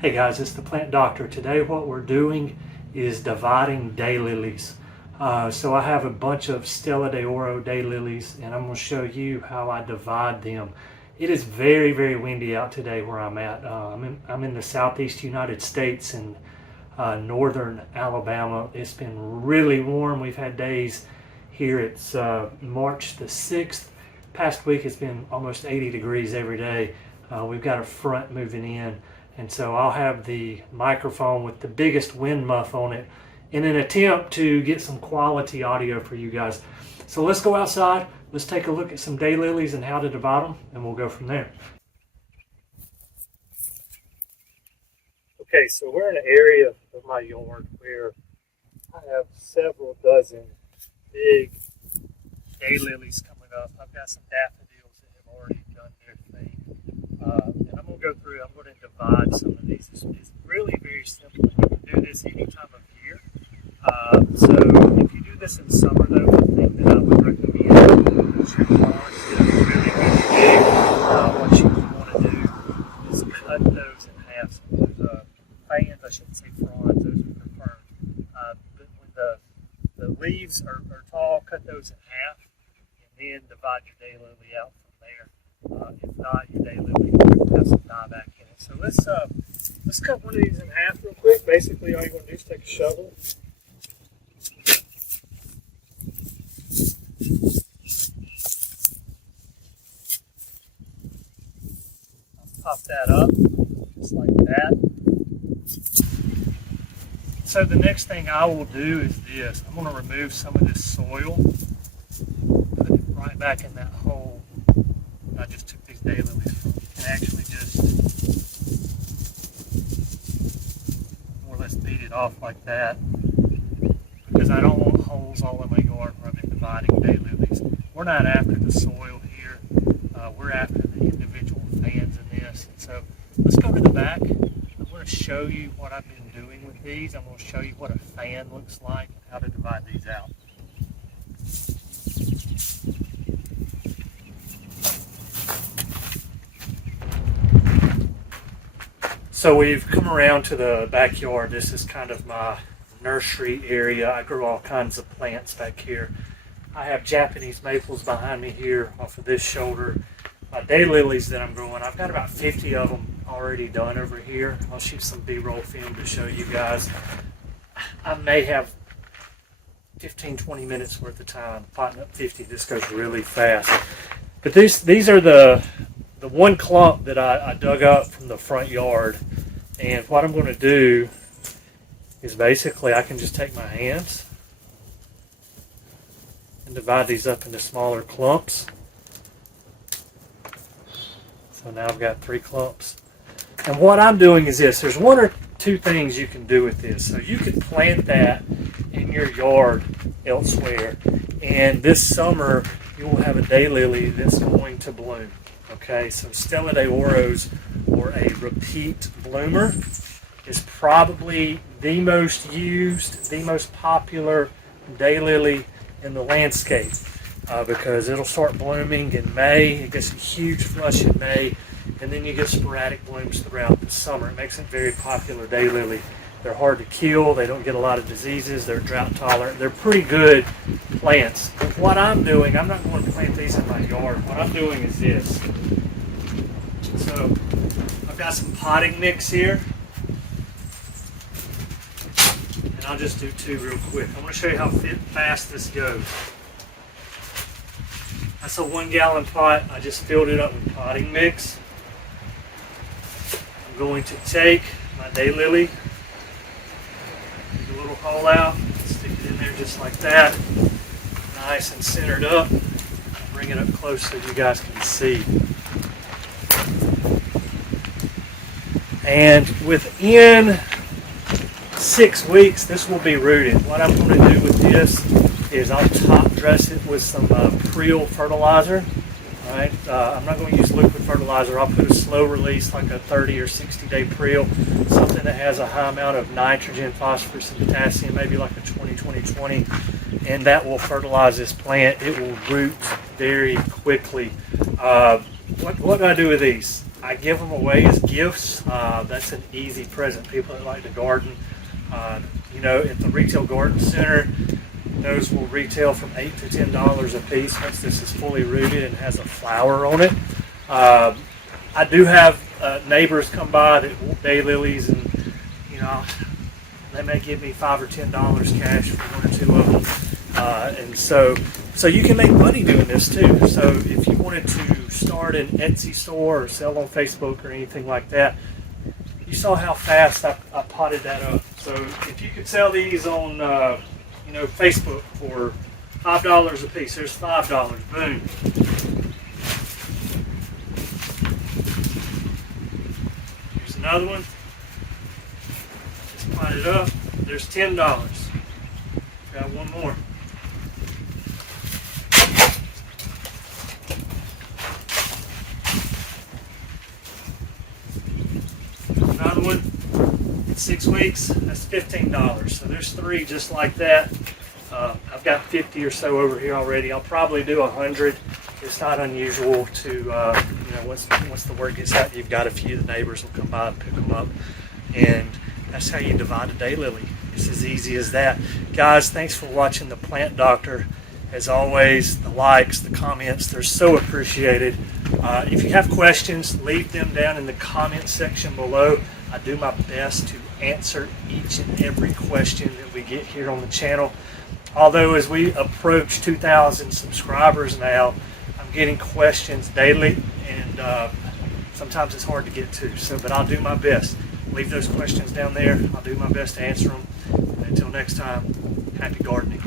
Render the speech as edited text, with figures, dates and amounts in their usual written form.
Hey guys, it's the Plant Doctor. Today what we're doing is dividing daylilies. So I have a bunch of Stella de Oro daylilies and I'm going to show you how I divide them. It is very, very windy out today where I'm at. I'm in the southeast United States in northern Alabama. It's been really warm. We've had days here. It's March the 6th. Past week it's been almost 80 degrees every day. We've got a front moving in. And so I'll have the microphone with the biggest wind muff on it in an attempt to get some quality audio for you guys. So let's go outside. Let's take a look at some daylilies and how to divide them, and we'll go from there. Okay, so we're in an area of my yard where I have several dozen big daylilies coming up. I've got some daffodils that have already done their thing. And I'm going to go through, I'm going to divide some of these. It's really very simple. You can do this any time of year. So if you do this in summer, though, the thing that I would recommend is your fronds get really, really big. What you want to do is cut those in half. So those fans, I shouldn't say fronds, those are preferred. But when the leaves are tall, cut those in half and then divide your daylily out from there. If not, your daylily has some dieback in it. So let's cut one of these in half real quick. Basically, all you're going to do is take a shovel. I'll pop that up, just like that. So the next thing I will do is this. I'm going to remove some of this soil, put it right back in that hole I just took these daylilies from. You can actually just more or less beat it off like that, because I don't want holes all in my yard where I've been dividing daylilies. We're not after the soil here. We're after the individual fans in this. And so let's go to the back. I'm going to show you what I've been doing with these. I'm going to show you what a fan looks like and how to divide these out. So we've come around to the backyard. This is kind of my nursery area. I grow all kinds of plants back here. I have Japanese maples behind me here off of this shoulder. My daylilies that I'm growing, I've got about 50 of them already done over here. I'll shoot some B-roll film to show you guys. I may have 15-20 minutes worth of time potting up 50. This goes really fast. But these are the one clump that I dug up from the front yard. And what I'm going to do is basically I can just take my hands and divide these up into smaller clumps. So now I've got 3 clumps. And what I'm doing is this. There's 1 or 2 things you can do with this. So you could plant that in your yard elsewhere. And this summer you will have a daylily that's going to bloom. Okay, so Stella de Oros, or a repeat bloomer, is probably the most used, the most popular daylily in the landscape because it'll start blooming in May. It gets a huge flush in May, and then you get sporadic blooms throughout the summer. It makes it very popular daylily. They're hard to kill. They don't get a lot of diseases. They're drought tolerant. They're pretty good plants. But what I'm doing, I'm not going to plant these in my yard. What I'm doing is this. So I've got some potting mix here. And I'll just do 2 real quick. I want to show you how fast this goes. That's a 1-gallon pot. I just filled it up with potting mix. I'm going to take my daylily, dig a little hole out, stick it in there just like that, nice and centered up. Bring it up close so you guys can see. And within 6 weeks, this will be rooted. What I'm going to do with this is I'll top dress it with some Preel fertilizer. All right, I'm not going to use liquid fertilizer. I'll put a slow release, like a 30 or 60 day Preel, something that has a high amount of nitrogen, phosphorus, and potassium, maybe like a 20-20-20, and that will fertilize this plant. It will root very quickly. What do I do with these? I give them away as gifts. That's an easy present. People that like to garden, at the retail garden center, those will retail from $8 to $10 a piece once this is fully rooted and has a flower on it. I do have neighbors come by that want daylilies, and they may give me $5 or $10 cash for one or two of them, and so you can make money doing this too. So if you wanted to start an Etsy store or sell on Facebook or anything like that, you saw how fast I potted that up. So if you could sell these on Facebook for $5 a piece, there's $5. Boom. Here's another one. Just pot it up. There's $10. Got one more. Another one. In 6 weeks, that's $15. So there's 3 just like that. I've got 50 or so over here already. I'll probably do 100. It's not unusual to, once the word gets out, you've got a few. The neighbors will come by and pick them up. And that's how you divide a daylily. It's as easy as that. Guys, thanks for watching The Plant Doctor. As always, the likes, the comments, they're so appreciated. If you have questions, leave them down in the comment section below. I do my best to answer each and every question that we get here on the channel. Although as we approach 2,000 subscribers now, I'm getting questions daily, and sometimes it's hard to get to. But I'll do my best. Leave those questions down there. I'll do my best to answer them. And until next time, happy gardening.